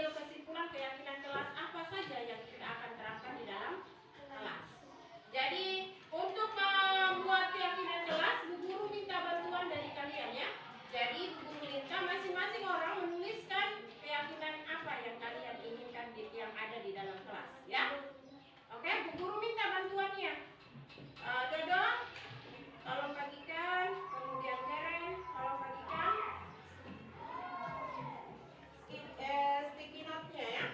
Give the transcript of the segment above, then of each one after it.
mengambil kesimpulan keyakinan kelas apa saja yang kita akan terapkan di dalam kelas. Jadi untuk membuat keyakinan kelas, Bu Guru minta bantuan dari kalian ya. Jadi Bu Guru minta masing-masing orang menuliskan keyakinan apa yang kalian inginkan yang ada di dalam kelas ya. Oke, Bu Guru minta bantuannya. Dodo, tolong bagikan, kemudian Karen, tolong bagikan sticky note-nya ya.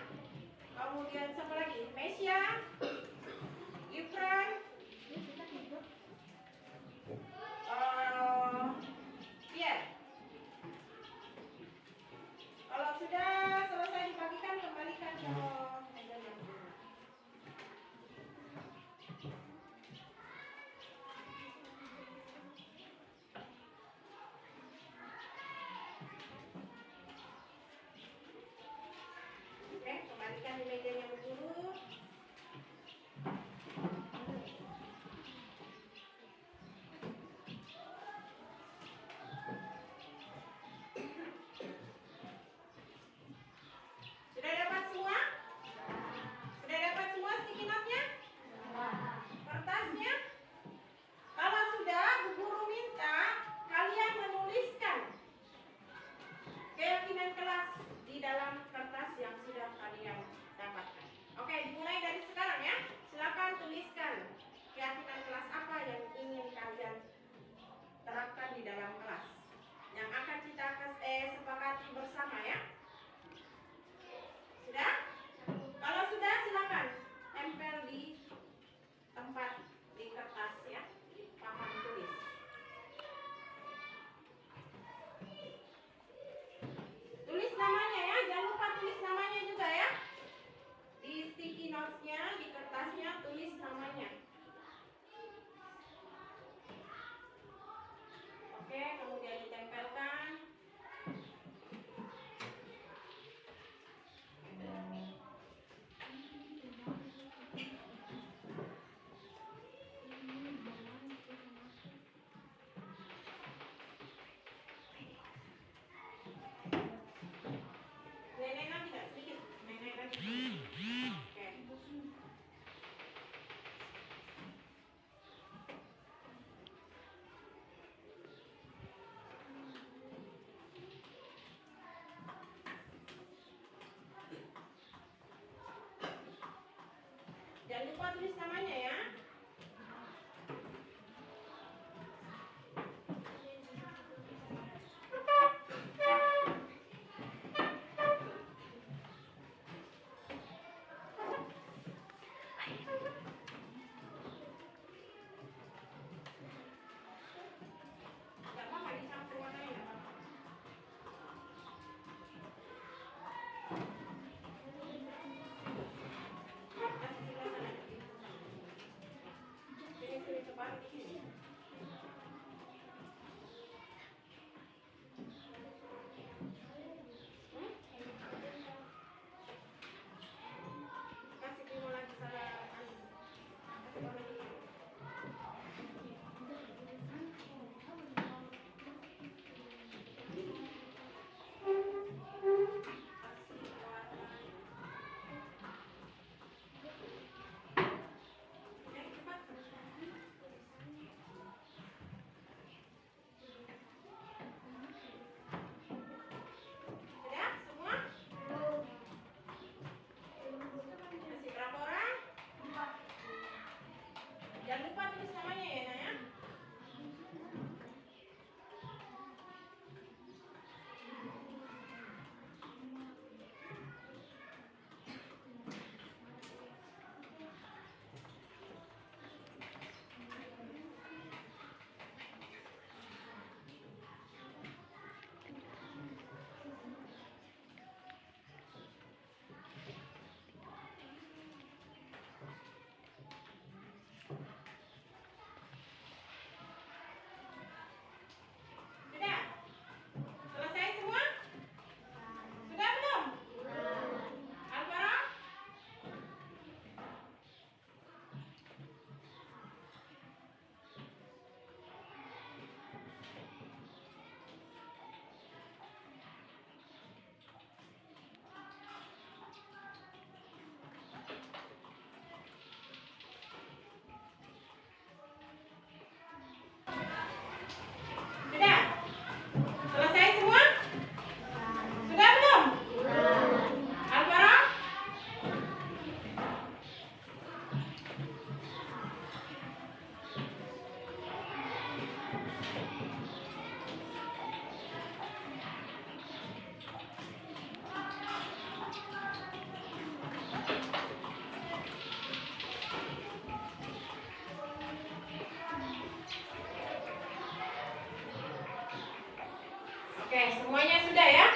Oke, semuanya sudah ya.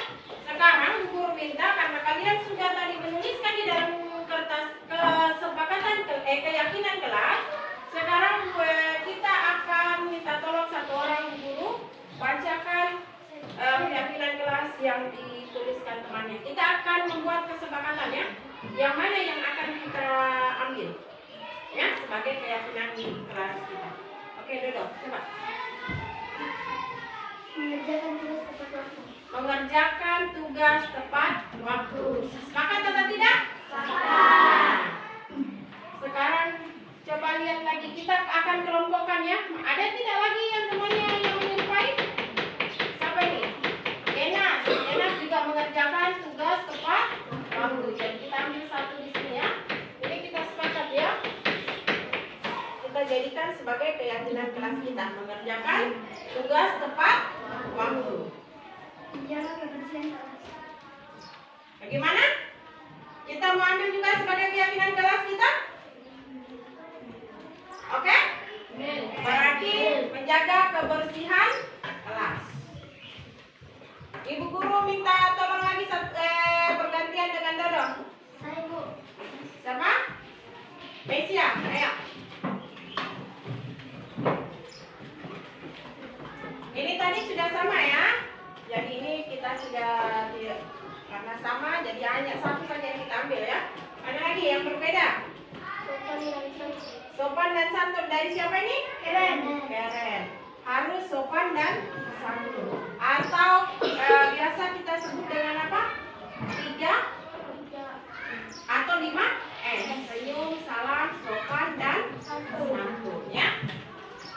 Sekarang guru minta karena kalian sudah tadi menuliskan di dalam kertas kesepakatan keyakinan kelas. Sekarang kita akan minta tolong satu orang guru bacakan keyakinan kelas yang dituliskan temannya. Kita akan membuat kesepakatan ya. Yang mana yang akan kita ambil ya sebagai keyakinan di kelas kita. Oke, Dodo, coba. Mengerjakan tugas tepat waktu. Sepakat atau tidak? Sepakat. Sekarang coba lihat lagi, kita akan kelompokkan ya. Ada tidak lagi yang temannya yang menyerupai? Siapa ini? Enas. Enas juga mengerjakan tugas tepat waktu. Jadi kita ambil satu di sini ya. Ini kita sepakat ya. Kita jadikan sebagai keyakinan kelas kita, mengerjakan tugas tepat waktu. Bagaimana? Kita mau ambil juga sebagai keyakinan kelas kita? Oke? Berarti menjaga kebersihan kelas. Ibu guru minta tolong lagi bergantian dengan Dodo. Saya, Bu. Siapa? Mesia, ayo. Ini tadi sudah sama ya. Jadi ini kita sudah karena sama, jadi hanya satu saja yang kita ambil ya. Ada lagi yang berbeda? Sopan dan santun dari siapa ini? Keren. Keren. Harus sopan dan santun. Atau biasa kita sebut dengan apa? 3 atau 5 senyum, salam, sopan dan santun ya.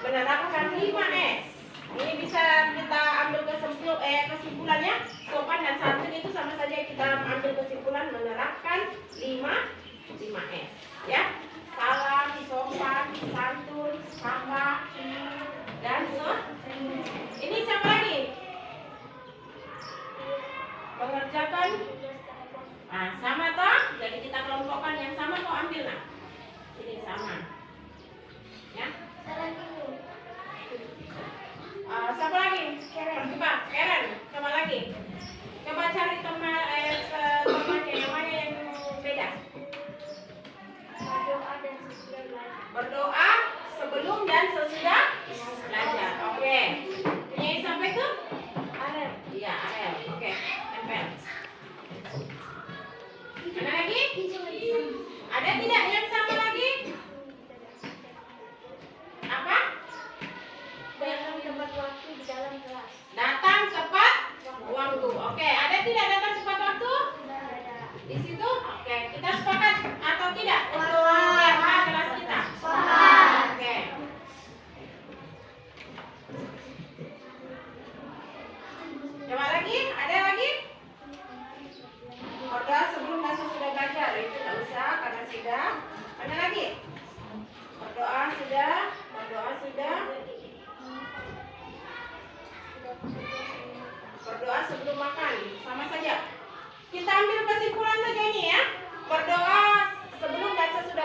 Menerapkan 5 S. Ini bisa kita ambil kesimpulannya. Sopan dan santun itu sama saja kita ambil kesimpulan menerapkan 5 S ya. Salam, sopan, santun, sapa, dan ini siapa lagi? Mengerjakan sama toh. Jadi kita kelompokkan yang sama kok ambil nah. Ini sama ya. Siapa lagi? Keren. Coba, Keren. Coba lagi. Coba cari temannya yang mana yang beda. Berdoa sebelum dan sesudah belajar. Oke. Ini sampai ke Arel. Iya, Arel. Oke. Tempel. Ada lagi? Ada tidak yang sama lagi? Apa? Datang tepat waktu di dalam kelas. Datang tepat waktu. Oke, ada tidak datang tepat waktu? Di situ? Oke, kita sepakat atau tidak untuk tema kelas kita? Sepakat. Oke. Coba lagi, ada lagi? Berdoa sebelum dan sesudah belajar. Itu nggak usah karena sudah. Ada lagi? Berdoa sudah. Berdoa sebelum makan, sama saja. Kita ambil kesimpulan saja ini ya. Berdoa sebelum dan sesudah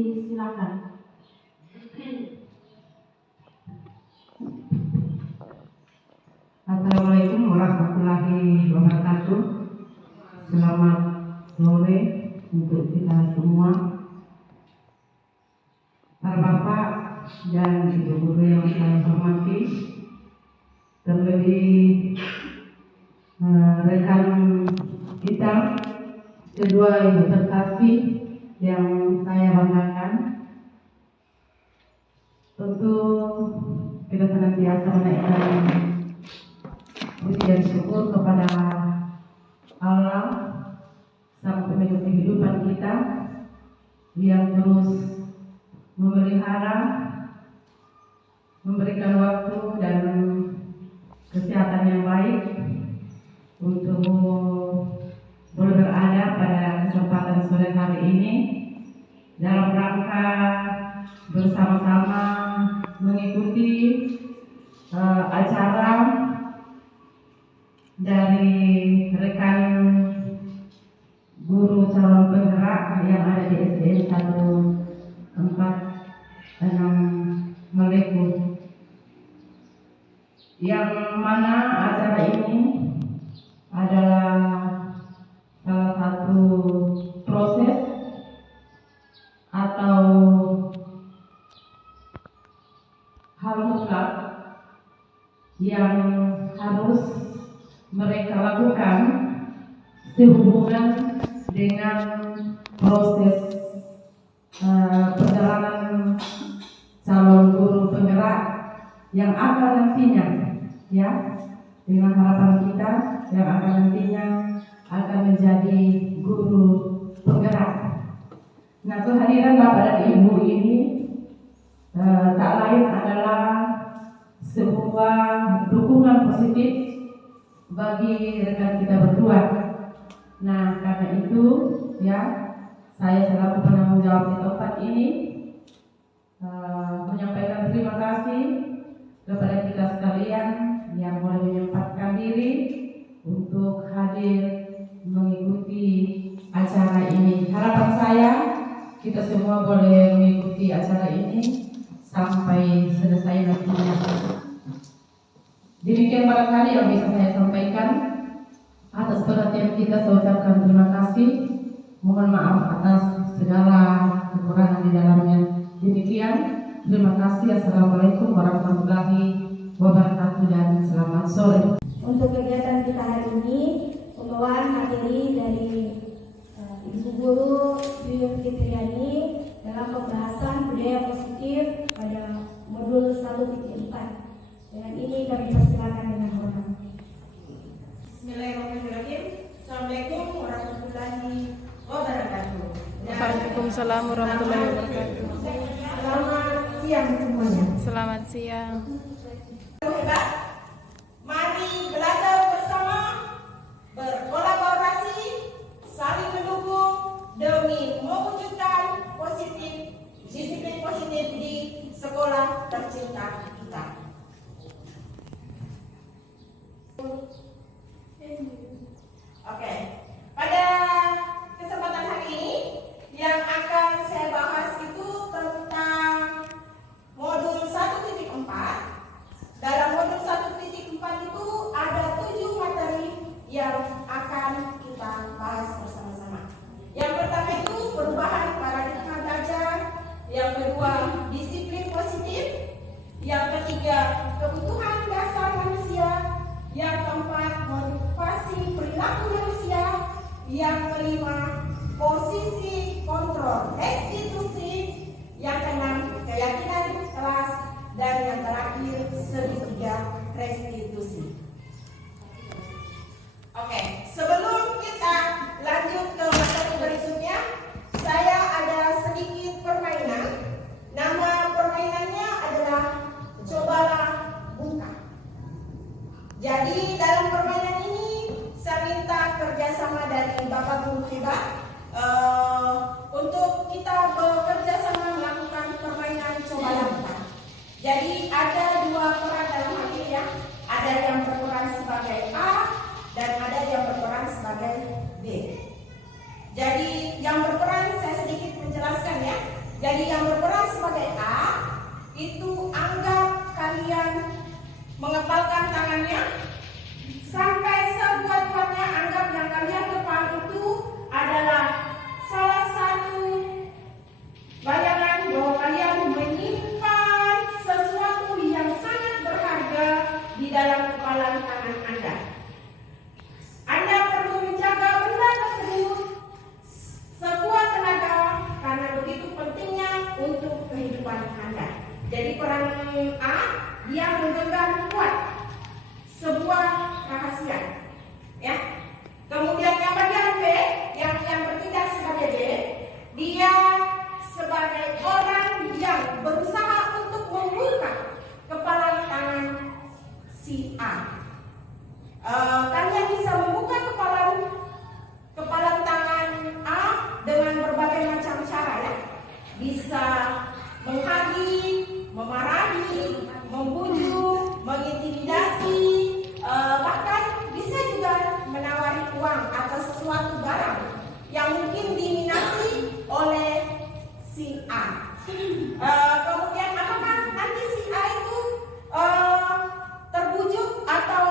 Disilakan. Assalamualaikum warahmatullahi wabarakatuh. Selamat sore untuk kita semua, para bapak dan ibu guru yang saya hormati, terlebih rekan kita kedua ibu terkasih yang saya banggakan. Tentu kita senantiasa menaikkan puji dan syukur kepada Allah sang pemilik kehidupan kita yang terus memelihara, memberikan waktu dan kesehatan yang baik untuk boleh berada pada kesempatan sore hari ini dalam rangka bersama-sama mengikuti acara dari rekan guru calon penggerak yang ada di SDN 146 Maleku, yang mana acara ini adalah salah satu proses atau hal mutlak yang harus mereka lakukan sehubungan dengan proses perjalanan calon guru penggerak yang akan nantinya, ya, dengan harapan kita yang akan nantinya akan menjadi guru penggerak. Nah, kehadiran Bapak dan Ibu ini tak lain adalah sebuah dukungan positif bagi rekan kita berdua. Nah, karena itu, ya, saya selaku penanggung jawab di tempat ini menyampaikan terima kasih kepada kita sekalian yang boleh menyempatkan diri untuk hadir mengikuti acara ini. Harapan saya kita semua boleh mengikuti acara ini sampai selesai nantinya. Demikian barangkali yang bisa saya sampaikan. Atas perhatian kita saya ucapkan terima kasih. Mohon maaf atas segala kekurangan di dalamnya. Demikian, terima kasih. Assalamualaikum warahmatullahi wabarakatuh dan selamat sore. Untuk kegiatan kita hari ini, pembawaan materi dari Ibu Guru Yuyun Fitriani dalam pembahasan budaya positif pada modul 1.4. Dengan ini kami persilakan dengan hormat. Bismillahirrahmanirrahim. Assalamualaikum warahmatullahi wabarakatuh. Waalaikumsalam warahmatullahi wabarakatuh. Selamat siang semuanya. Selamat siang. Hebat. Mari belajar bersama, berkolaborasi, saling mendukung demi mewujudkan disiplin positif di sekolah tercinta kita. Oke, pada kesempatan hari ini yang akan saya bahas itu tentang modul 1.4. Dalam modul 1.4 itu ada 7 materi yang akan kita bahas bersama-sama. Yang pertama itu perubahan paradigma belajar, yang kedua disiplin positif, yang ketiga kebutuhan dasar manusia, yang keempat motivasi perilaku manusia, yang kelima posisi kontrol restitusi, yang keenam keyakinan kelas, dan yang terakhir segitiga restitusi. Oke, sebelum kita lanjut ke materi berikutnya, saya ada sedikit permainan. Nama permainannya adalah cobalah buka. Jadi dalam permainan ini saya minta kerjasama dari Bapak Guru hebat untuk kita bekerja sama melakukan permainan cobalah buka. Jadi ada 2 peran dalam hal ini, ya. Ada yang berperan sebagai A dan ada yang berperan sebagai B. Jadi yang berperan saya sedikit menjelaskan, ya. Jadi itu anggap kalian mengepalkan tangannya sampai sekuat-kuatnya. Anggap yang kalian kepal itu adalah salah satu bayangan bahwa kalian menyimpan sesuatu yang sangat berharga di dalam kepalan tangan Anda. Anda perlu menjaga benda tersebut sekuat tenaga karena begitu pentingnya untuk kehidupan Anda. Jadi peran A, dia menggenggam kuat sebuah rahasia, ya. Kemudian yang bagian B, yang bertindak sebagai B, dia sebagai orang yang berusaha untuk membuka kepala tangan si A. Kalian bisa membuka kepala tangan A dengan berbagai macam cara, ya. Bisa menghagi, memarahi, membujuk, mengintimidasi, bahkan bisa juga menawari uang atau sesuatu barang yang mungkin diminati oleh si A. Kemudian apakah nanti si A itu terbujuk atau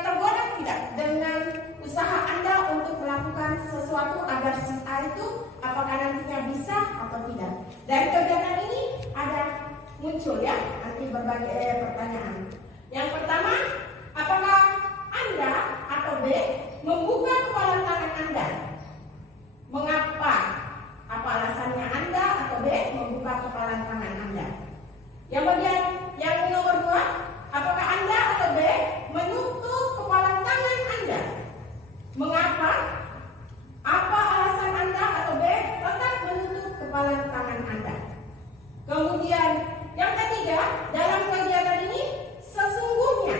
tergoda tidak dengan usaha Anda untuk melakukan sesuatu agar si A itu apakah nantinya bisa atau tidak? Dari kegiatan ini ada muncul, ya, nanti berbagai pertanyaan. Yang pertama, apakah Anda atau B membuka kepala tangan Anda? Mengapa? Apa alasannya Anda atau B membuka kepala tangan Anda? Yang nomor 2, apakah Anda atau B menutup kepala tangan Anda? Mengapa? Apa alasan Anda atau B tetap menutup kepala tangan Anda? Kemudian yang ketiga, dalam kegiatan ini sesungguhnya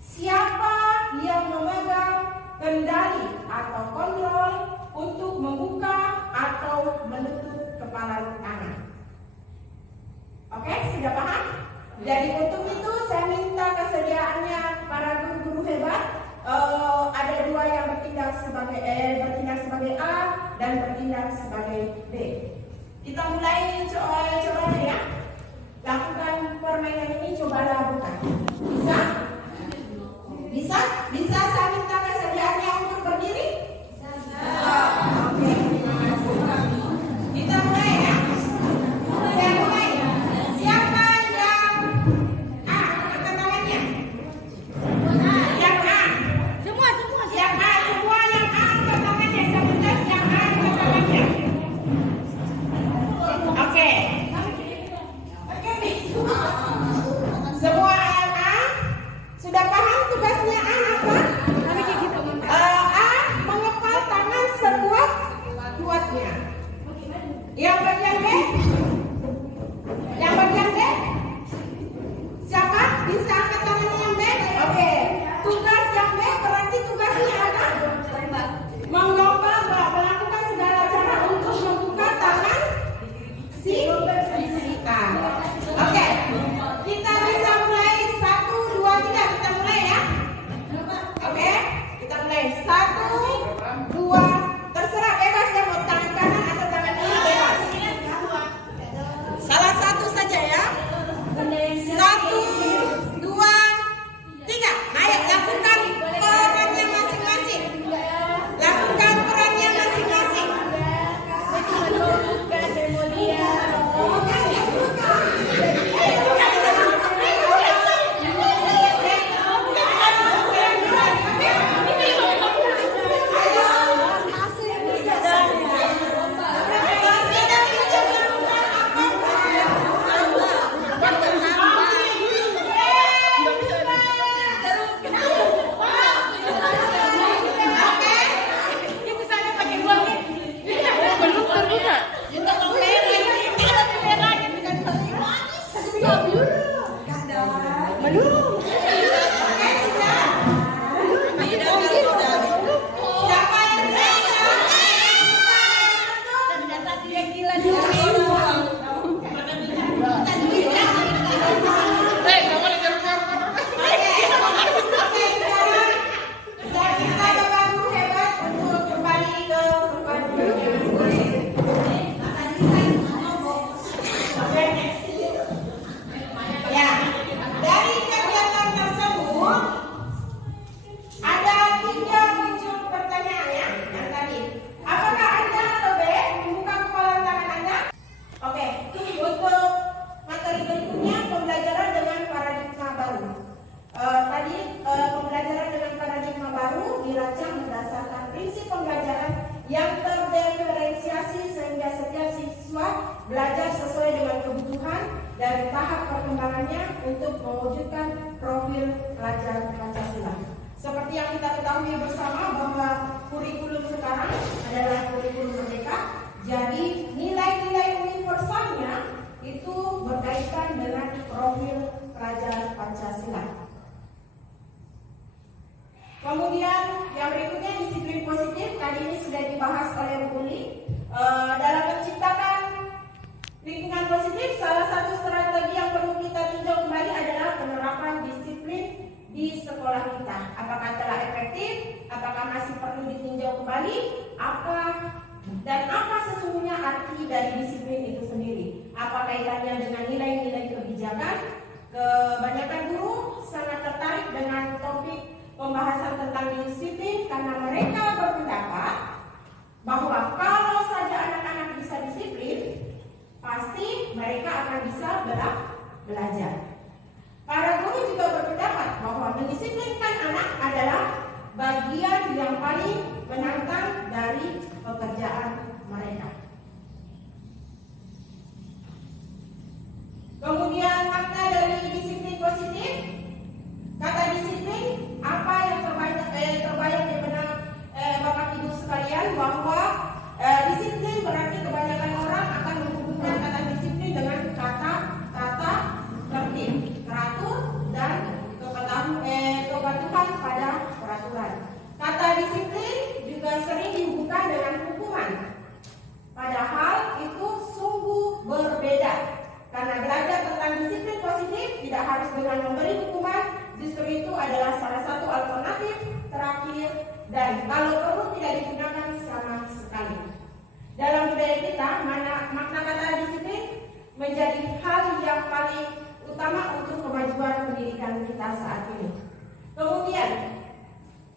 siapa yang memegang kendali atau kontrol untuk membuka atau menutup kepala tangan? Oke, sudah paham? Jadi untuk itu saya minta kesediaannya para guru-guru hebat. Ada 2 yang bertindak sebagai A dan bertindak sebagai B. Kita mulai coba ya. Lakukan permainan ini, cobalah buka. Bisa? Bisa? Bisa saya minta kesediaannya untuk berdiri? Oke, terima kasih. Kita mulai ya. Saya mulai. Siapa yang A? Angkat tangannya. Yang A. Semua. Yang A, semua yang A angkat tangannya. Saya minta yang A angkat tangannya. Oke. Semua yang A sudah paham tugasnya A apa? A mengepal tangan sekuat-kuatnya. Yang bagian B? Yang bagian B? Siapa? Bisa angkat tangannya yang B? Oke. Tugas yang B berarti tugasnya ada melakukan segala cara untuk membuka tangan si A. Oke. Kita bisa mulai 1, 2, 3. Kita mulai ya. Oke. Kita mulai 1, 2. Terserah, bebas ya, mau tangan kanan atau tangan kiri bebas. Salah satu saja ya. 1, 2, 3. Ayo lakukan perannya masing-masing. Lakukan perannya masing-masing. mewujudkan profil pelajar Pancasila. Seperti yang kita ketahui bersama bahwa kurikulum sekarang adalah kurikulum merdeka, jadi nilai-nilai universalnya itu berkaitan dengan profil pelajar Pancasila. Kemudian yang berikutnya disiplin positif, tadi ini sudah dibahas oleh Bu Uli. Dalam menciptakan lingkungan positif, salah satu strategi yang perlu kita tinjau kembali adalah penerapan disiplin di sekolah kita. Apakah telah efektif? Apakah masih perlu ditinjau kembali? Apa sesungguhnya arti dari disiplin itu sendiri? Apa kaitannya dengan nilai-nilai kebijakan? Kebanyakan guru sangat tertarik dengan topik pembahasan tentang disiplin karena mereka berpendapat bahwa kalau saja anak-anak bisa disiplin, pasti mereka akan bisa belajar. Para guru juga berpendapat bahwa mendisiplinkan anak adalah bagian yang paling menantang dari pekerjaan mereka. Kemudian makna dari disiplin positif. Kata disiplin, apa yang terbayang di benak Bapak Ibu sekalian, bahwa disiplin berarti kebanyakan orang akan menghubungkan kata disiplin dengan kata tertib, teratur, dan kepatuhan pada peraturan. Kata disiplin juga sering dihubungkan dengan hukuman, padahal itu sungguh berbeda. Karena belajar tentang disiplin positif tidak harus dengan memberi hukuman, justru itu adalah salah satu alternatif terakhir dan kalau perlu tidak digunakan sama sekali. Dalam budaya kita, makna kata disiplin menjadi hal yang paling utama untuk kemajuan pendidikan kita saat ini. Kemudian,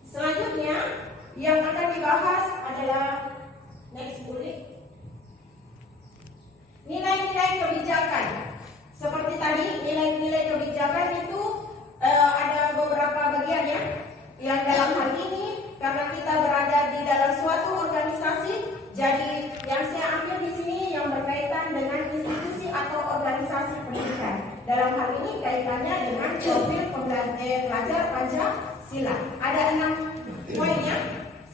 selanjutnya yang akan dibahas adalah next bullet. Nilai-nilai kebijakan. Seperti tadi, nilai-nilai kebijakan itu ada beberapa bagian ya. Yang dalam hal ini, karena kita berada di dalam suatu organisasi, jadi yang saya ambil di sini yang berkaitan dengan institusi atau organisasi pendidikan. Dalam hal ini kaitannya dengan profil pelajar Pancasila. Ada 6 poinnya.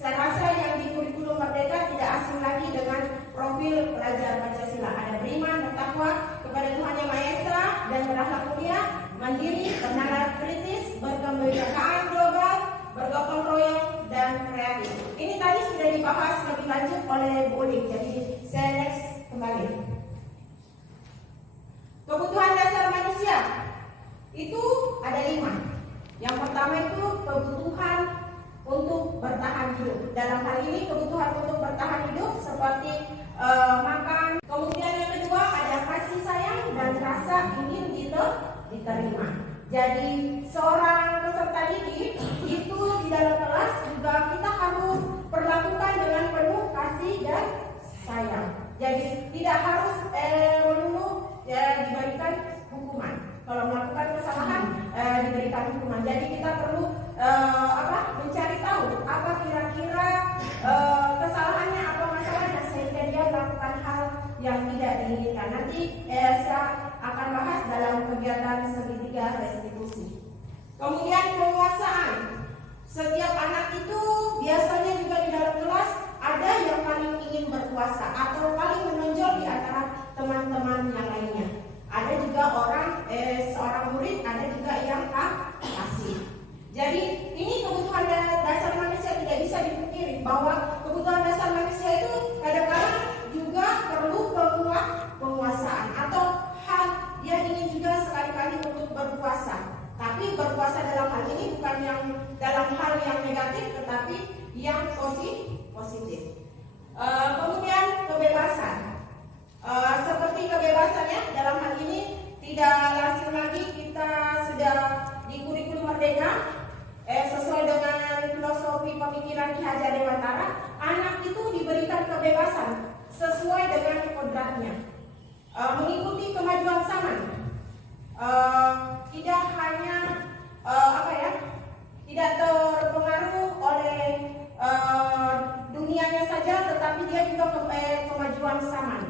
Saya rasa yang di kurikulum merdeka tidak asing lagi dengan profil pelajar Pancasila. Ada beriman, bertakwa kepada Tuhan Yang Maha Esa dan berakhlak mulia, mandiri, bernalar kritis, berkebinekaan global, bergotong royong, dan kreatif. Ini tadi sudah dibahas lebih lanjut oleh Bu Uli, jadi saya next kembali. Kebutuhan dasar manusia itu ada 5. Yang pertama itu kebutuhan untuk bertahan hidup. Dalam hal ini kebutuhan untuk bertahan hidup seperti makan. Kemudian yang kedua ada kasih sayang dan rasa ingin diterima. Jadi seorang peserta didik itu di dalam kelas juga kita harus perlakukan dengan penuh kasih dan sayang. Jadi tidak harus melulu diberikan hukuman. Kalau melakukan kesalahan diberikan hukuman. Jadi kita perlu mencari tahu apa kira-kira kesalahannya, apa masalahnya sehingga dia melakukan hal yang tidak diinginkan. Nanti saya akan bahas dalam kegiatan segitiga restitusi. Kemudian penguasaan. Setiap anak itu biasanya juga di dalam kelas ada yang paling ingin berkuasa atau paling menonjol di antara teman-teman yang lainnya. Ada juga seorang murid, ada juga yang kasih. Jadi ini kebutuhan dasar manusia, tidak bisa dipungkiri bahwa kebutuhan dasar manusia itu kadang-kadang juga perlu penguasaan atau dia ingin juga sekali-kali untuk berkuasa. Tapi berkuasa dalam hal ini bukan yang dalam hal yang negatif, tetapi yang positif. Kemudian kebebasan. Seperti kebebasannya dalam hal ini tidak langsung lagi kita sudah di kurikulum merdeka sesuai dengan filosofi pemikiran Ki Hajar Dewantara, anak itu diberikan kebebasan sesuai dengan kodratnya, mengikuti kemajuan zaman, tidak hanya tidak terpengaruh oleh dunianya saja, tetapi dia juga kemajuan zaman.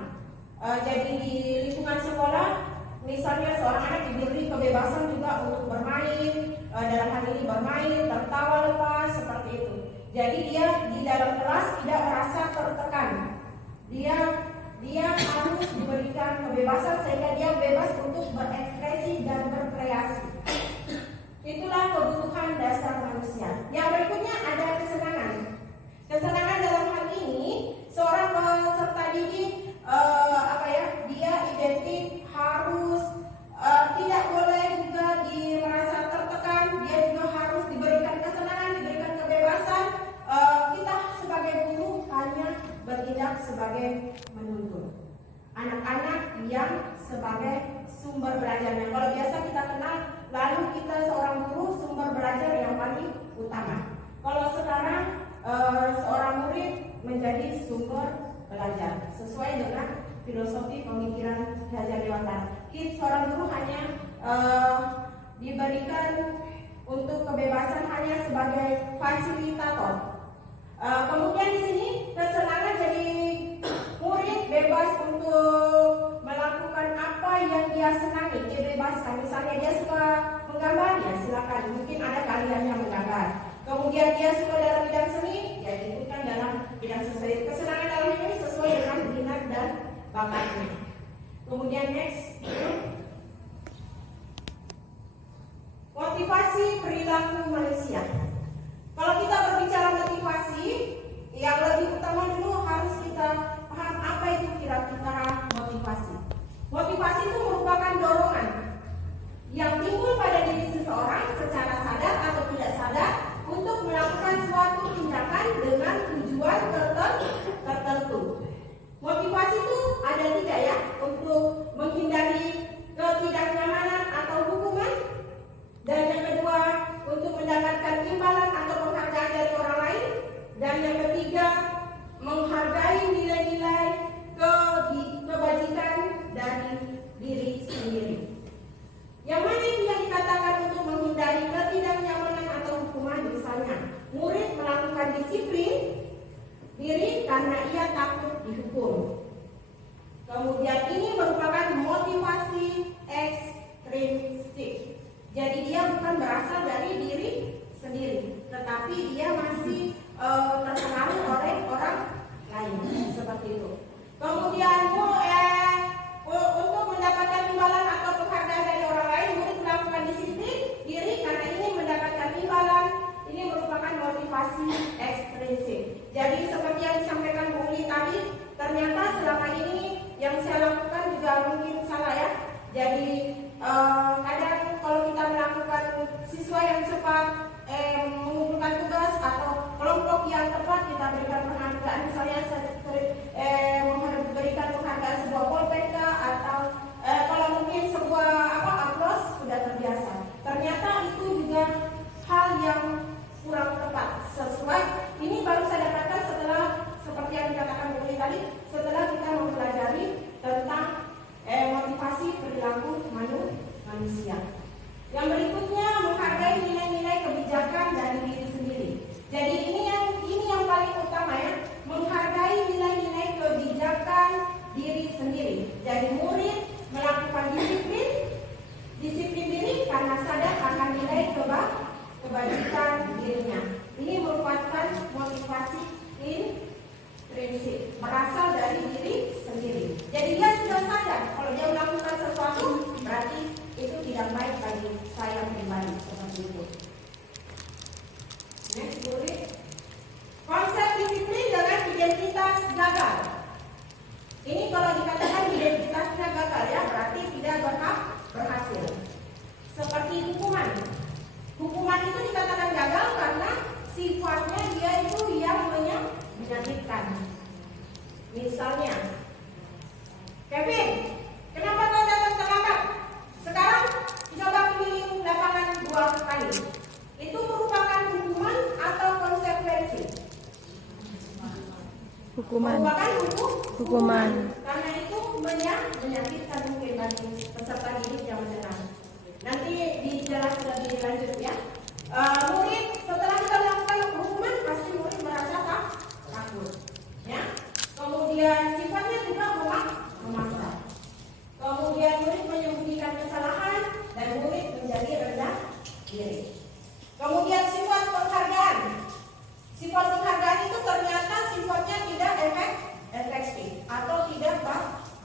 Jadi di lingkungan sekolah misalnya seorang anak diberi kebebasan juga untuk bermain, dalam hal ini bermain, tertawa lepas seperti itu. Jadi dia di dalam kelas tidak merasa tertekan. Dia harus diberikan kebebasan sehingga dia bebas untuk berekspresi dan berkreasi. Itulah kebutuhan dasar manusia. Yang berikutnya ada kesenangan. Kesenangan dalam hal ini seorang peserta didik dia identik harus tidak boleh juga merasa tertekan. Dia juga harus diberikan kesenangan, diberikan kebebasan. Kita sebagai guru hanya bertindak sebagai menuntun. Anak-anak yang sebagai sumber belajarnya. Kalau biasa kita kenal, lalu kita seorang guru sumber belajar yang paling utama. Kalau sekarang seorang murid menjadi sumber belajar sesuai dengan filosofi pemikiran Hajar Dewantara. Seorang guru hanya diberikan untuk kebebasan hanya sebagai fasilitator. Kemudian di sini kesenangan, jadi murid bebas untuk melakukan apa yang dia senangi, dia bebaskan. Misalnya dia suka menggambar, ya silakan. Mungkin ada kalian yang menggambar. Kemudian dia suka dalam bidang seni, ya ikutkan dalam bidang seni. Kesenangan dalam ini sesuai dengan minat dan bakatnya. Kemudian next, motivasi perilaku manusia. Kalau kita berbicara motivasi, yang lebih utama dulu harus kita paham apa itu kira-kira motivasi. Motivasi itu merupakan dorongan yang timbul pada diri seseorang secara sadar atau tidak sadar untuk melakukan suatu tindakan dengan tujuan tertentu. Motivasi itu ada 3 ya, untuk menghindari ketidaknyamanan atau hukuman, dan yang kedua untuk mendapatkan imbalan atau penghargaan dari orang lain, dan yang ketiga menghargai nilai-nilai kebajikan dari diri sendiri. Yang mana itu yang dikatakan untuk menghindari ketidaknyamanan atau hukuman? Misalnya murid melakukan disiplin diri karena ia takut dihukum. Kemudian ini merupakan motivasi ekstrinsik. Jadi dia bukan berasal dari diri sendiri, tetapi dia masih terpengaruh oleh orang lain, seperti itu. Kemudian untuk mendapatkan imbalan atau penghargaan dari orang lain, murid melakukan disiplin diri karena ingin mendapatkan imbalan. Ini merupakan motivasi ekstrinsik. Jadi seperti yang disampaikan Bu Uli tadi, ternyata selama ini yang saya lakukan juga mungkin salah ya. Jadi kadang kalau kita melakukan siswa yang cepat mengumpulkan tugas atau kelompok yang tepat, kita berikan penghargaan, misalnya memberikan penghargaan sebuah pulpen atau kalau mungkin sebuah aplaus sudah terbiasa. Ternyata itu juga hal yang kurang tepat. Sesuai ini baru saya dapatkan setelah seperti yang dikatakan Bu Uli tadi, setelah kita mempelajari tentang motivasi perilaku manusia. Yang berikutnya menghargai nilai-nilai kebijakan dari diri sendiri. Jadi ini yang paling utama ya, menghargai nilai-nilai kebijakan diri sendiri. Jadi murid melakukan disiplin diri karena sadar akan nilai kebajikan dirinya. Ini merupakan motivasi intrinsik, berasal dari diri sendiri. Jadi dia sudah sadar kalau dia melakukan sesuatu berarti itu tidak baik bagi saya pribadi, seperti itu. Next, boleh. Konsep disiplin dengan identitas gagal. Ini kalau dikatakan identitasnya gagal ya, berarti tidak berhasil. Seperti hukuman. Hukuman itu dikatakan gagal karena sifatnya dia itu yang menyakitkan. Misalnya, Kevin, kenapa kau datang terlambat? Sekarang coba keliling lapangan 2 kali. Itu merupakan hukuman atau konsekuensi? Hukuman. Karena itu menyakitkan mungkin bagi peserta didik yang mendengar. Nanti dijelaskan lebih lanjut ya. Murid setelah kita melakukan hukuman pasti murid merasa takut. Ya. Kemudian sifatnya juga memaksa. Kemudian murid menyembunyikan diri. Kemudian sifat penghargaan. Sifat penghargaan itu ternyata sifatnya tidak efektif atau tidak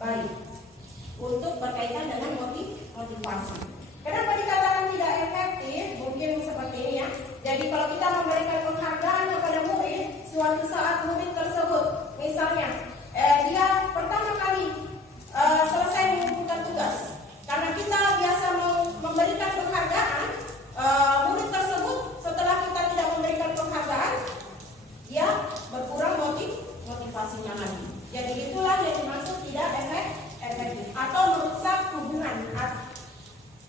baik untuk berkaitan dengan motivasi. Kenapa dikatakan tidak efektif? Mungkin seperti ini ya. Jadi kalau kita memberikan penghargaan kepada murid, suatu saat murid tersebut, misalnya dia pertama kali selesai mengumpulkan tugas, karena kita biasa memberikan penghargaan, murid tersebut setelah kita tidak memberikan penghargaan, dia berkurang motivasinya lagi. Jadi itulah yang dimaksud tidak efektif atau merusak hubungan.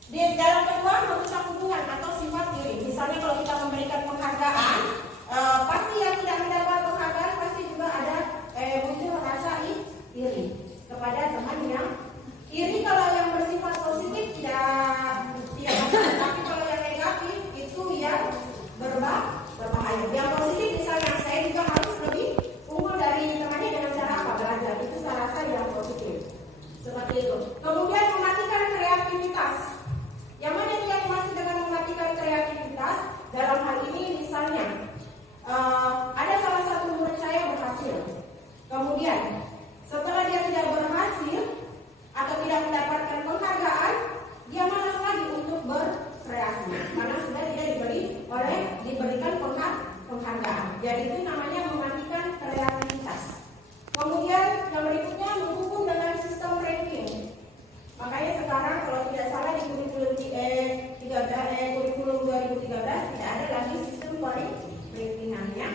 Di dalam kedua, merusak hubungan atau sifat diri. Misalnya kalau kita memberikan penghargaan, pasti yang tidak mendapat penghargaan pasti juga ada muncul rasa iri kepada teman yang iri. Kalau yang bersifat positif tidak masalah, tapi kalau yang negatif itu yang berbahaya. Yang positif misalnya saya juga harus lebih unggul dari temannya dengan cara apa? Belajar. Itu saya rasa yang positif. Seperti itu. Kemudian mematikan kreativitas. Yang mana dia masih dengan mematikan kreativitas? Dalam hal ini misalnya ada salah satu murid saya berhasil. Kemudian setelah dia tidak berhasil atau tidak mendapatkan penghargaan, dia malas lagi untuk berkreasi karena sudah dia diberikan penghargaan. Jadi itu namanya mematikan kreativitas. Kemudian yang berikutnya menghukum dengan sistem ranking. Makanya sekarang kalau tidak salah di kurikulum 2013 tidak ada lagi sistem rankingannya.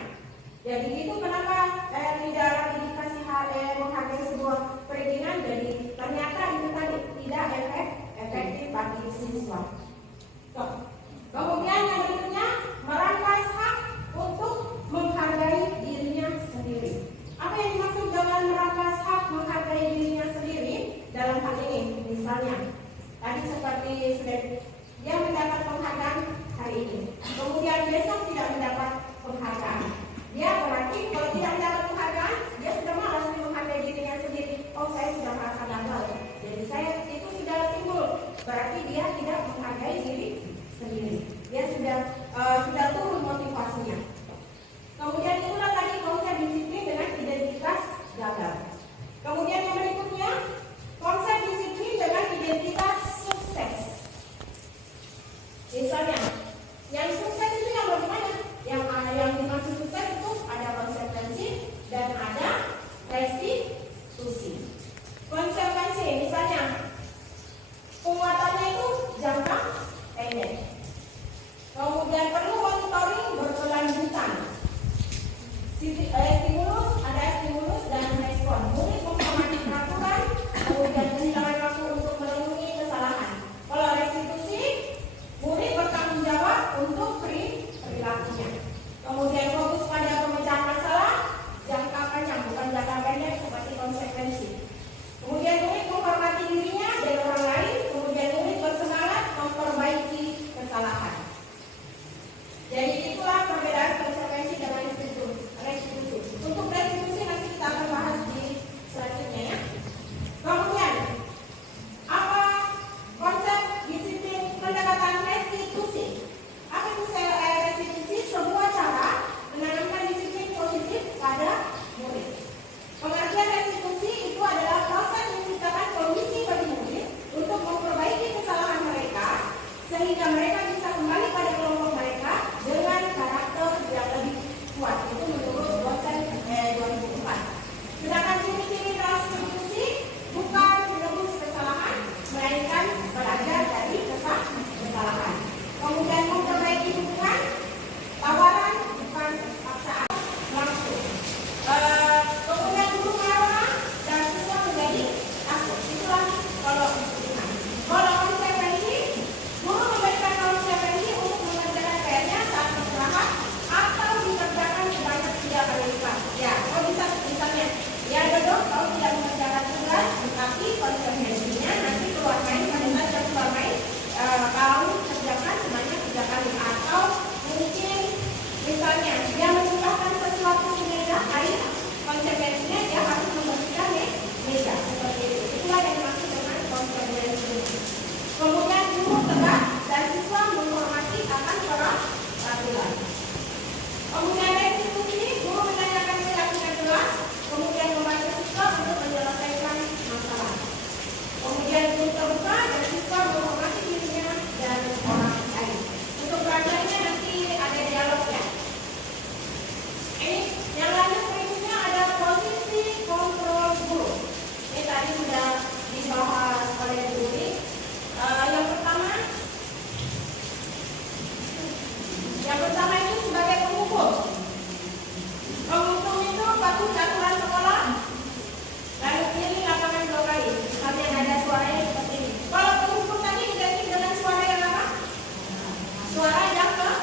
Jadi itu kenapa tidak lagi dikasih menghargai sebuah rankingan. Jadi ternyata itu tadi tidak efektif bagi siswa. Kemudian yang berikutnya merampas hak untuk menghargai dirinya sendiri. Apa yang dimaksud dengan merampas hak menghargai dirinya sendiri? Dalam hal ini misalnya tadi seperti dia mendapat penghargaan hari ini, kemudian besok tidak mendapat penghargaan, dia berarti kalau tidak mendapat penghargaan dia sudah malas menghargai dirinya sendiri. Oh, saya sudah merasa gagal, jadi saya itu sudah timbul, berarti dia tidak menghargai diri sendiri, dia sudah turun motivasinya. Kemudian itulah tadi konsep disiplin dengan identitas gagal. Kemudian yang berikutnya konsep disiplin dengan identitas sukses. Misalnya, yang sukses itu yang bagaimana? Yang dimaksud sukses itu ada konsekuensi dan ada restitusi. Konsekuensi, misalnya penguatannya itu jangka pendek. Kemudian perlu monitoring berkelanjutan. Stimulus, ada stimulus dan respon. Murid memahami peraturan, kemudian kehilangan waktu untuk merenungi kesalahan. Kalau restitusi, murid bertanggung jawab untuk perilakunya. Kemudian fokus pada pemecahan masalah jangka panjang, bukan jangka pendek seperti konsekuensi. Kemudian murid menghormati dirinya dan orang lain. Kemudian murid bersemangat memperbaiki kesalahan. Jadi itulah perbedaan konsekuensi dengan restitusi. Untuk Yang pertama itu sebagai pengukur. Pengukur itu patuh aturan sekolah, lalu pilih lapangan 2 kali. Misalnya ada suaranya seperti ini. Kalau pengukur tadi diganti dengan suara yang apa? Suara yang keras.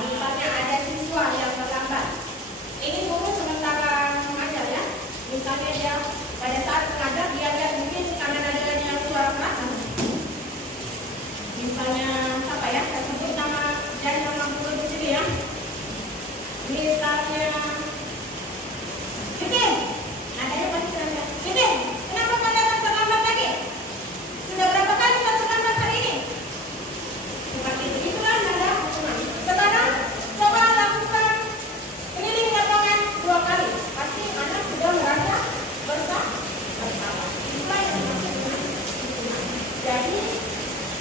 Misalnya ada siswa yang terlambat. Ini guru sementara mengajar ya. Misalnya dia pada saat mengajar dia lihat mungkin karena adanya suara keras. Misalnya apa ya? Saya sebut nama dan nama guru di sini ya. Misalnya Titin, nadanya pasti terlambat. Titin, kenapa kau datang terlambat lagi? Sudah berapa kali kau terlambat hari ini? Seperti itu, itulah nada hukuman. Sekarang coba lakukan keliling lapangan 2 kali. Pasti anak sudah merasa bersalah. Itulah yang dimaksud dengan hukuman. Jadi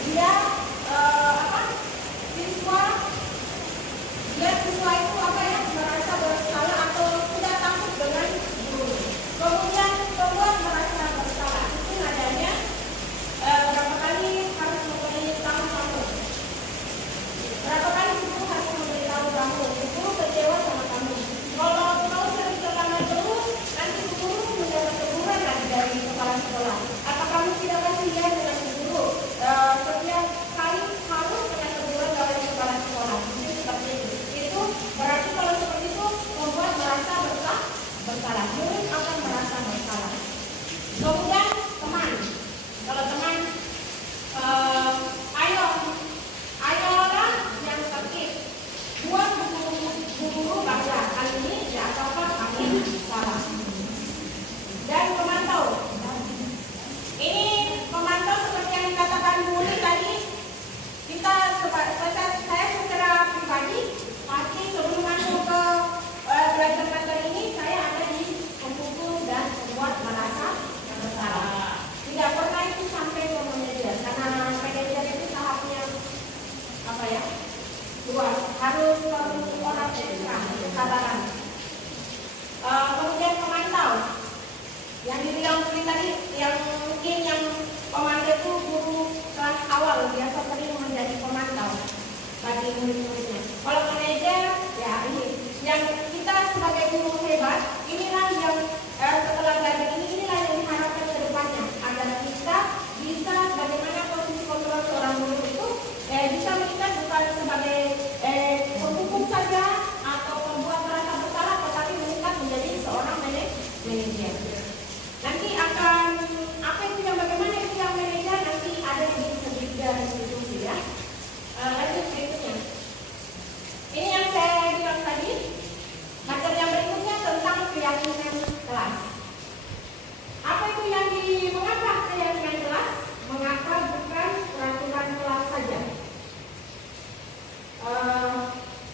dia siswa itu apa ya, merasa bersalah atau tidak takut dengan guru. Kemudian pembuat merasa bersalah itu nadanya berapa kali harus memberitahu kamu, berapa kali guru harus memberitahu kamu, guru kecewa sama kamu. Kalau kau sering terlambat terus, nanti guru mendapat teguran lagi dari kepala sekolah. Atau kamu tidak kasihan dengan guru, setiap kali harus kena teguran dari kepala sekolah. Mungkin seperti itu. Berarti kalau seperti itu membuat merasa bersalah, murid akan merasa bersalah. Kemudian teman, kalau teman ayolah yang tertib, buat guru bangga. Kali ini tidak apa-apa kami salah. Dan pemantau, ini pemantau seperti yang dikatakan Bu Uli tadi. Saya secara pribadi pasti sebelum masuk ke belajar materi ini saya ada di pemukul dan membuat merasa bersalah. Tidak pernah itu sampai ke manajer karena manajer itu tahapnya apa ya, luas, harus memiliki orang kesabaran. Kemudian pemantau yang dibilang tadi, yang mungkin yang pemantau itu guru kelas awal biasa sering menjadi pemantau bagi murid-muridnya. Kalau manajer ya ini yang kita sebagai guru hebat, inilah yang setelah belajar inilah yang diharapkan ke depannya agar kita bisa bagaimana posisi kontrol seorang guru itu bisa meningkat bukan sebagai penghukum saja atau membuat merasa bersalah, tetapi meningkat menjadi seorang manajer. Nanti akan apa itu yang bagaimana itu yang manajer nanti ada di segitiga institusi ya. Lanjut berikutnya. Ini yang saya bilang tadi. Materi yang berikutnya tentang keyakinan kelas. Apa itu yang mengapa keyakinan kelas? Mengapa bukan peraturan kelas saja?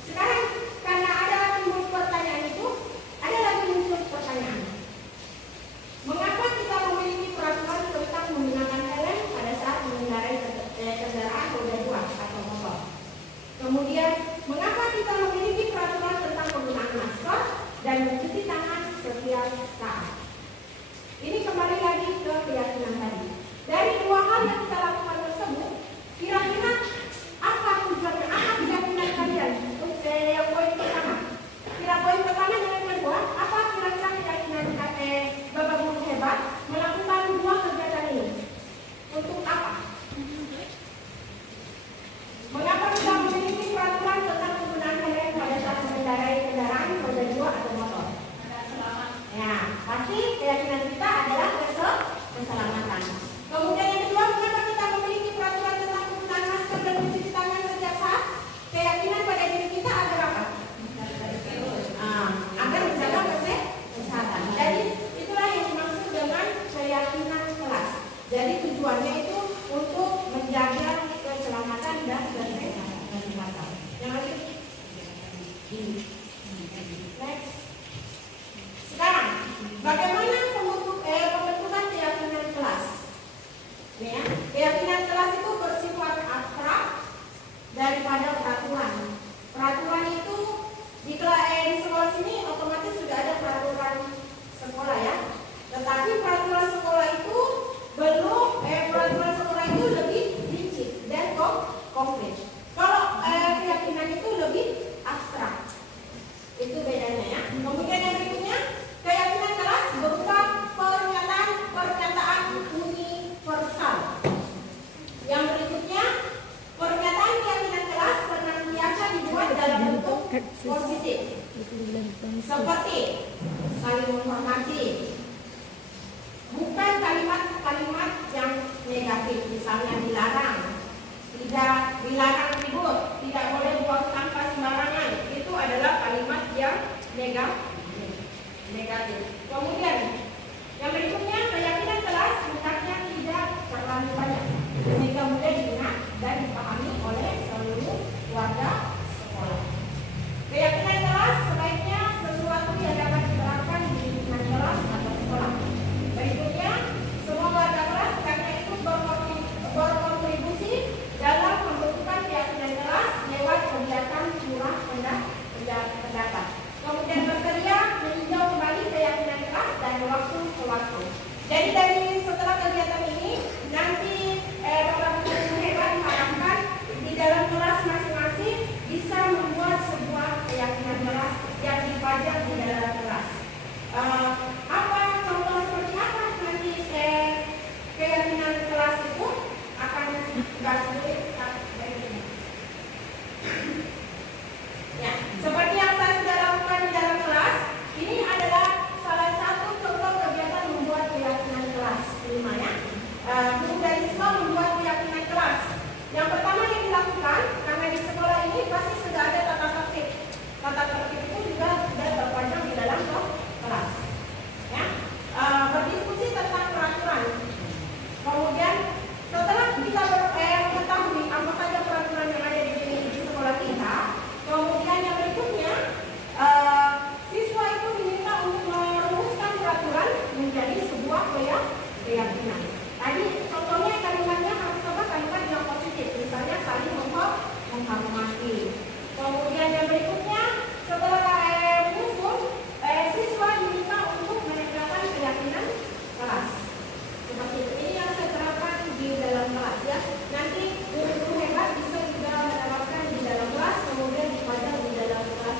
Sekarang karena ada timbul pertanyaan itu, ada lagi muncul pertanyaan. Mengapa kita memiliki peraturan tentang menggunakan helm pada saat mengendarai kendaraan roda 2 atau motor? Kemudian, mengapa kita memiliki peraturan tentang penggunaan masker dan mencuci tangan setiap saat? Ini kembali lagi ke keyakinan tadi. Dari 2 hal yang kita lakukan tersebut, kira-kira apa tujuannya? Apa keyakinan kalian? Yang poin pertama. Poin pertama dan yang kedua, apa kira-kira keyakinan Bapak Guru hebat melakukan 2 kegiatan ini? Untuk apa? Mengapa kita memiliki peraturan tentang positif. Seperti saling menghormati. Bukan kalimat-kalimat yang negatif, misalnya dilarang, dilarang ribut, tidak boleh buang sampah sembarangan. Itu adalah kalimat yang negatif. Kemudian yang berikutnya, keyakinan kelas hendaknya tidak terlalu banyak sehingga mudah diingat dan dipahami oleh seluruh warga sekolah. Keyakinan kelas sebaiknya sesuatu yang dapat diterapkan di lingkungan kelas atau sekolah. Berikutnya, semua warga kelas karena itu berkontribusi dalam membentukkan keyakinan kelas lewat kegiatan curah pendapat. Kemudian bersedia meninjau kembali keyakinan kelas dari waktu ke waktu. Jadi dari setelah kegiatan ini nanti Bapak Guru hebat harapkan di dalam kelas masing-masing bisa membuat sebuah keyakinan kelas yang dipajang di dalam kelas. Apa contoh seperti apa nanti keyakinan kelas itu akan nggak sulit ya, seperti yang saya sudah lakukan di dalam kelas. Ini adalah salah satu contoh kegiatan membuat keyakinan kelas. Gimana? Guru dan siswa membuat keyakinan kelas. Yang pertama yang dilakukan, karena di sekolah ini pasti sudah ada tata tertib. Tata tertib itu juga sudah terpajang di dalam kelas. Ya, berdiskusi tentang peraturan. Kemudian setelah kita mengetahui apa saja peraturan yang ada di sekolah kita, kemudian yang berikutnya siswa itu diminta untuk merumuskan peraturan menjadi sebuah keyakinan. Tadi contohnya kalimatnya harus coba kalimat yang positif, misalnya saling menghormati. Kemudian yang berikutnya setelah menyusun, siswa diminta untuk menegakkan keyakinan kelas. Seperti itu. Ini yang saya terapkan di dalam kelas ya. Nanti guru-guru hebat bisa juga menerapkan di dalam kelas, kemudian dipajang di dalam kelas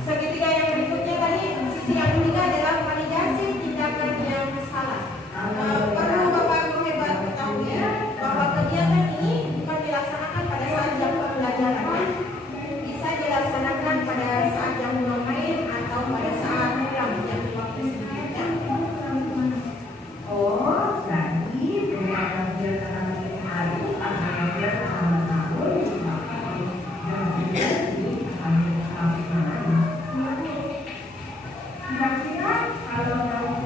Segitiga yang berikutnya tadi, sisi yang ketiga adalah validasi tindakan yang salah. Perlu Bapak Ibu hebat ketahui bahwa kegiatan ini bukan dilaksanakan pada saat jam pembelajaran, bisa dilaksanakan pada saat jam bermain atau pada saat pulang yang waktu selanjutnya. Oh, berarti beberapa kegiatan hari akan ada sama tahun dan juga di kira-kira kalau mau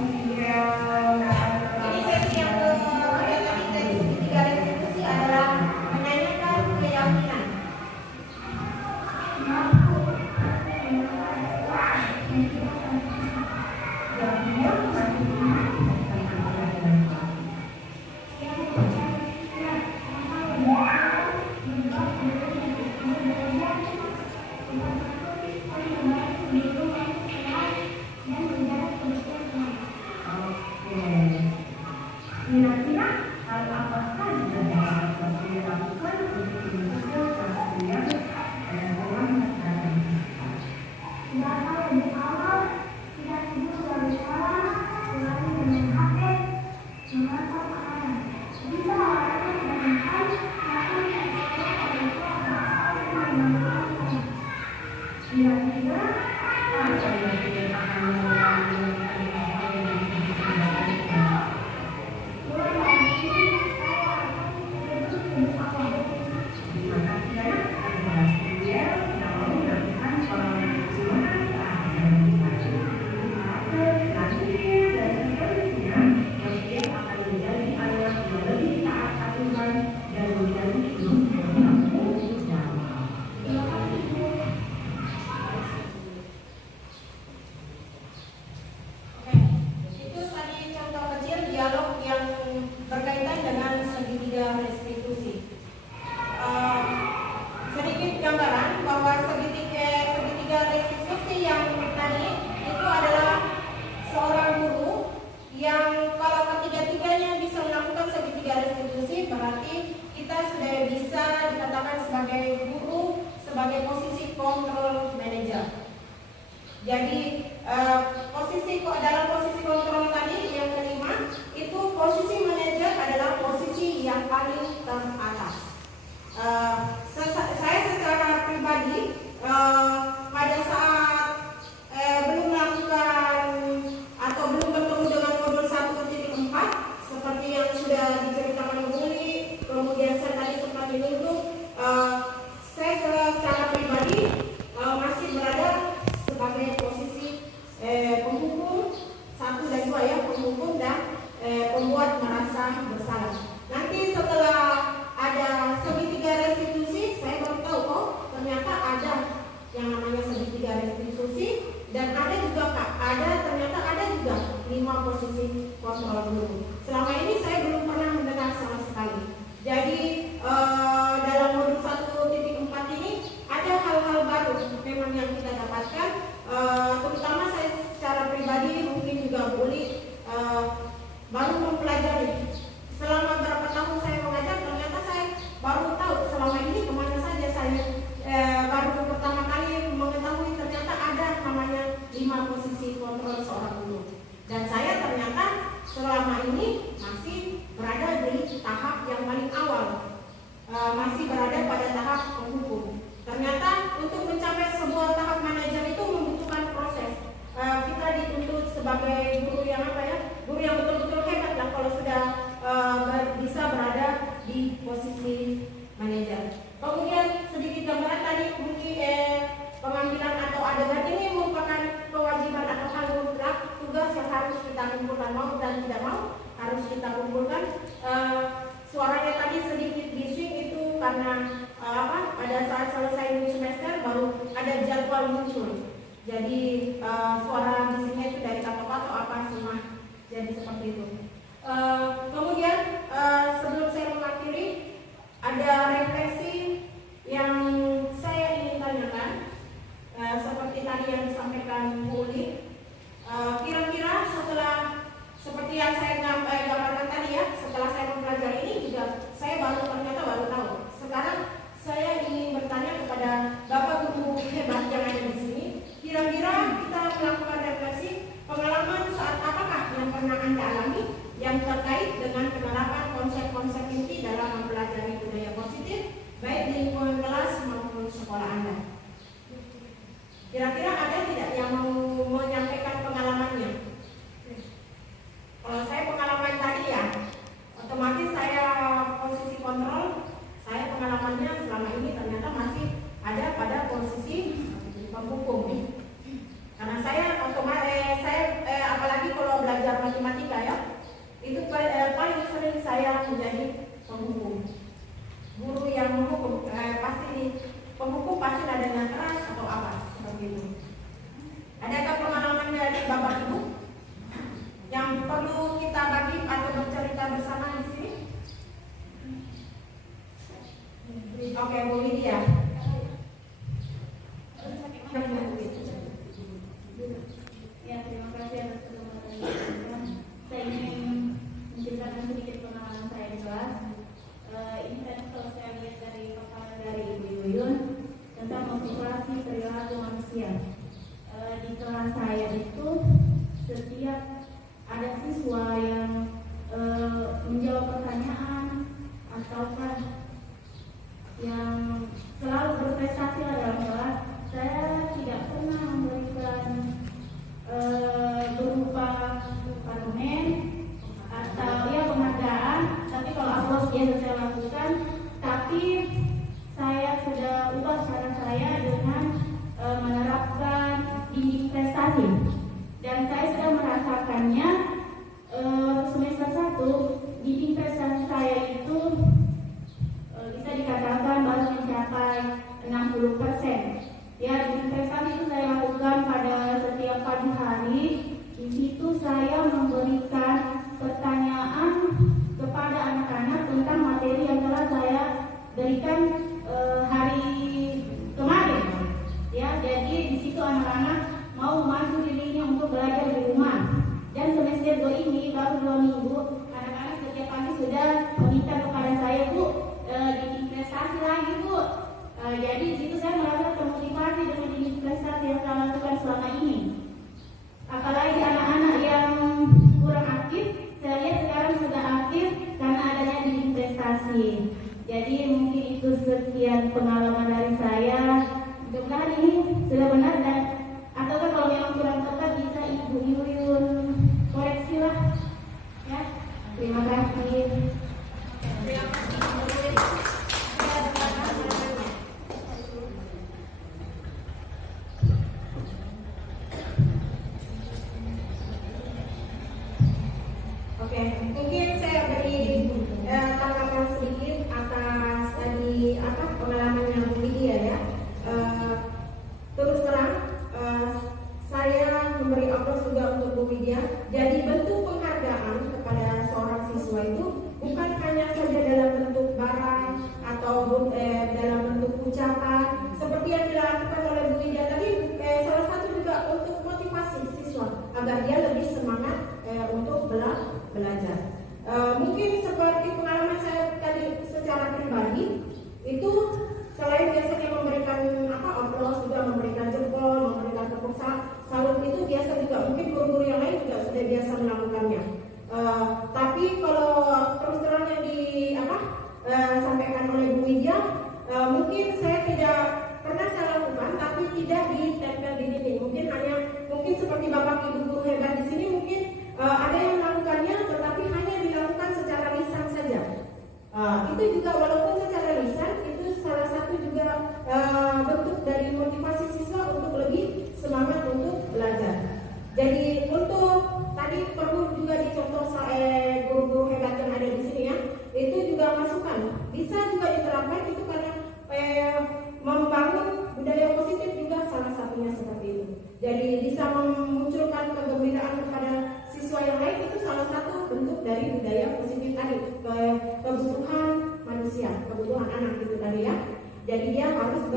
Ini sesi yang kedua tadi dari segitiga restitusi adalah menanyakan keyakinan. Kira-kira hal apa saja yang dapat dilakukan untuk menjaga kesehatan dan dalam masyarakat kita? Lebih awal, tidak tidur terlalu malam, selalu dengan HP, mengatur makanan. Jika olahraga dengan baik, maka Kira-kira apa yang kita akan melakukan Itu tadi contoh kecil dialog yang berkaitan dengan segitiga restitusi. Sedikit gambaran bahwa segitiga restitusi yang tadi itu adalah seorang guru yang kalau ketiga-tiganya bisa melakukan segitiga restitusi, berarti kita sudah bisa dikatakan sebagai guru sebagai posisi control manager. Jadi dalam posisi kontrol tadi yang kelima itu posisi manajer adalah posisi yang paling teratas. Saya secara pribadi pada saat belum melakukan atau belum bertemu dengan modul 1.4 seperti yang sudah diceritakan Buli, kemudian saya tadi sempat menunjuk, saya secara pribadi masih berada sebagai posisi penghukum 1 dan 2 ya, penghukum dan pembuat merasa bersalah. Nanti setelah ada segitiga restitusi, saya baru tahu kok ternyata ada yang namanya segitiga restitusi dan ada juga ternyata ada juga 5 posisi kontrol guru. Selama ini saya belum pernah mendengar sama sekali. Jadi dalam modul 1.4 ini ada hal-hal baru memang yang kita dapatkan, terutama saya secara pribadi mungkin juga boleh baru mempelajari. Selama berapa tahun saya mengajar, ternyata saya baru tahu selama ini kemana saja saya baru pertama kali mengetahui ternyata ada namanya 5 posisi kontrol seorang guru. Dan saya ternyata selama ini masih berada di tahap yang paling awal, masih berada pada tahap penghukum. Ternyata untuk mencapai sebuah tahap manajer itu membutuhkan proses. Kita dituntut sebagai guru yang guru yang betul-betul hebat lah kalau sudah bisa berada di posisi manajer. Kemudian sedikit gambaran tadi mungkin pengambilan atau adegan ini merupakan kewajiban atau hal mutlak, tugas yang harus kita kumpulkan, mau dan tidak mau harus kita kumpulkan. Suaranya tadi sedikit bising itu karena pada saat selesai semester baru ada jadwal muncul. Jadi suara bisingnya itu dari kata-kata apa semua. Jadi seperti itu. Kemudian sebelum saya mengakhiri ada refleksi yang saya ingin tanyakan. seperti tadi yang disampaikan Bu Uli, kira-kira setelah seperti yang saya gambarkan tadi ya, setelah saya mempelajari ini juga saya ternyata baru tahu. Sekarang saya ingin bertanya kepada Bapak Guru hebat yang ada di sini, kira-kira kita melakukan refleksi pengalaman saat apakah yang pernah Anda alami yang terkait dengan penerapan konsep-konsep inti dalam mempelajari budaya positif baik di lingkungan kelas maupun sekolah Anda. Kira-kira ada tidak yang mau menyampaikan pengalamannya? Kalau saya pengalaman tadi ya, otomatis saya posisi kontrol, saya pengalamannya selama ini ternyata masih ada pada posisi penghukum. Karena saya apalagi kalau belajar matematika ya, itu paling sering saya menjadi penghukum. Guru yang menghukum penghukum pasti ada dengan keras atau apa seperti itu. Adakah pengalaman dari Bapak Ibu yang perlu kita bagi atau bercerita bersama di sini? Oke, Bu Lydia. Ya, terima kasih atas kesempatannya. Saya ingin menceritakan sedikit pengalaman saya di kelas. Ini tadi kalau saya lihat dari paparan dari Ibu Yuyun tentang motivasi perilaku manusia. Di kelas saya itu setiap ada siswa yang menjawab pertanyaan ataukah yang selalu berprestasi dalam kelas, saya tidak pernah memberikan berupa parlemen atau ya penghargaan, tapi kalau aplaus biasa saya lakukan, tapi saya sudah ubah cara saya dengan menerapkan dinding prestasi, dan saya sudah merasakannya semester 1 dinding prestasi saya itu bisa dikatakan baru mencapai 60%. Ya, dinding prestasi itu saya lakukan pada setiap pagi hari. Di situ saya memberikan pertanyaan kepada anak-anak tentang materi yang telah saya berikan hari kemarin. Ya, jadi di situ anak-anak mau maju dirinya untuk belajar di rumah. Dan semester 2 ini baru 2 minggu, anak-anak setiap pagi sudah meminta kepada saya, Bu, dinding prestasi lagi, Bu. Jadi di situ saya merasa termotivasi dengan dinding prestasi yang saya lakukan selama ini. Apalagi anak-anak yang kurang aktif, saya lihat sekarang sudah aktif karena adanya dinding prestasi. Jadi mungkin itu sekian pengalaman dari saya. Mudah-mudahan ini sudah benar, dan ataukah kalau memang kurang tepat bisa Ibu Yuyun koreksi lah. Ya, terima kasih. Terima kasih. Oke, mungkin saya beri tanggapan sedikit atas tadi pengalamannya Bu Lydia ya. Terus terang saya memberi aplaus juga untuk Bu Lydia. Jadi bentuk penghargaan kepada seorang siswa itu bukan hanya saja dalam bentuk barang atau dalam bentuk ucapan seperti yang dilakukan oleh Bu Lydia tadi. Salah satu juga untuk motivasi siswa agar dia lebih semangat untuk belajar. Mungkin seperti pengalaman saya tadi secara pribadi itu, selain biasanya memberikan aplaus, juga memberikan jempol, memberikan tepuk salut, itu biasa juga. Mungkin guru-guru yang lain juga sudah biasa melakukannya. Tapi kalau terus terang yang sampaikan oleh Bu Lydia, mungkin saya tidak pernah saya lakukan, tapi tidak ditempel di dinding. Mungkin seperti Bapak Ibu guru hebat di sini, mungkin ada yang melakukannya, tetapi hanya dilakukan secara lisan saja. Itu juga walaupun secara lisan, itu salah satu juga bentuk dari motivasi siswa untuk lebih semangat untuk belajar. Jadi untuk tadi perlu juga dicontoh guru-guru hebat yang ada di sini ya, itu juga masukan. Bisa juga diterapkan itu karena membangun budaya positif juga salah satunya seperti itu. Jadi bisa memunculkan kegembiraan kepada siswa yang lain, itu salah satu bentuk dari budaya positif tadi, kebutuhan manusia, kebutuhan anak itu tadi ya. Jadi dia harus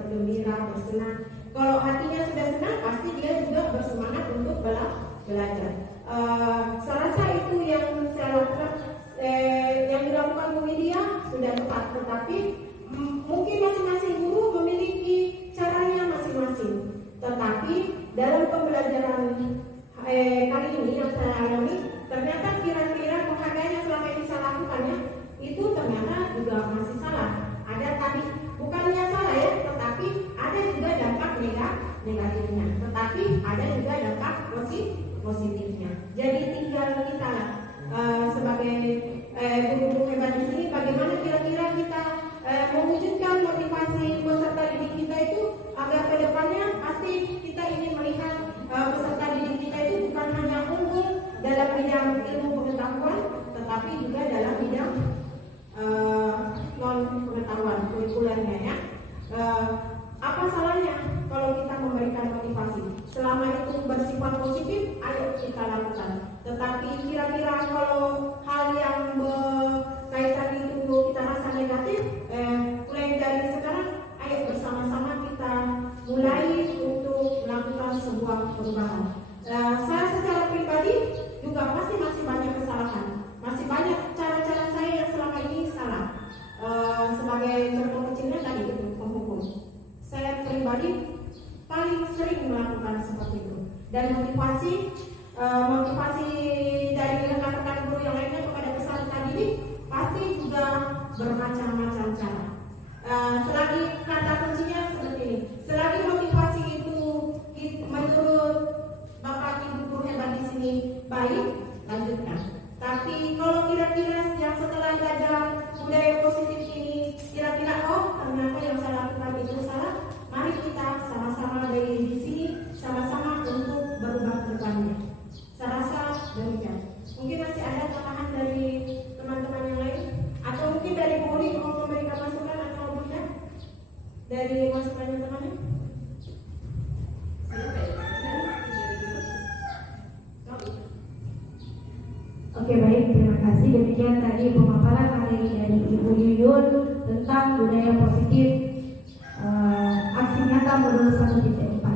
bergembira, bersenang. Kalau hatinya sudah senang, pasti dia juga bersemangat untuk belajar. Saya rasa itu yang saya lakukan, yang dilakukan Bu Widya sudah tepat, tetapi mungkin masing-masing guru memiliki caranya masing-masing. Tetapi dalam pembelajaran kali ini yang saya alami, ternyata kira-kira penghargaan yang selama ini saya lakukannya itu ternyata juga masih salah. Ada tadi, bukannya salah ya, tetapi ada juga dampak negatifnya, tetapi ada juga dampak positifnya. Jadi tinggal kita sebagai guru-guru hebat di sini, bagaimana kira-kira kita mewujudkan motivasi peserta didik kita itu agar kedepannya pasti kita ingin melihat peserta didik kita itu bukan hanya unggul dalam bidang ilmu pengetahuan, tetapi juga dalam bidang non pengetahuan kurikulernya ya. Apa salahnya kalau kita memberikan motivasi? Selama itu bersifat positif, ayo kita lakukan. Tetapi kira-kira kalau hal yang berkaitan itu kita rasa negatif, mulai dari sekarang, ayo bersama-sama kita mulai untuk melakukan sebuah perubahan. Saya secara pribadi juga masih banyak kesalahan, masih banyak cara-cara saya yang selama ini salah. Sebagai contoh kecilnya tadi itu penghukum. Saya pribadi paling sering melakukan seperti itu, dan motivasi dari rekan-rekan guru yang lainnya kepada peserta didik pasti juga bermacam-macam cara. Selagi kata kuncinya seperti ini, selagi motivasi itu menurut Bapak Ibu guru hebat di sini baik, lanjutkan. Tapi kalau kira-kira yang setelah belajar budaya positif ini kira-kira ternyata yang saya lakukan itu salah, mari kita sama-sama dari di sini sama-sama untuk berubah ke depannya. Saya rasa demikian. Mungkin masih ada tambahan dari teman-teman yang lain, atau mungkin dari Bu Uli mau memberikan masukan atau tidak dari masukannya temannya. Oke, baik, terima kasih. Demikian tadi pemaparan materi dari Ibu Yuyun tentang budaya positif, aksi nyata modul 1.4.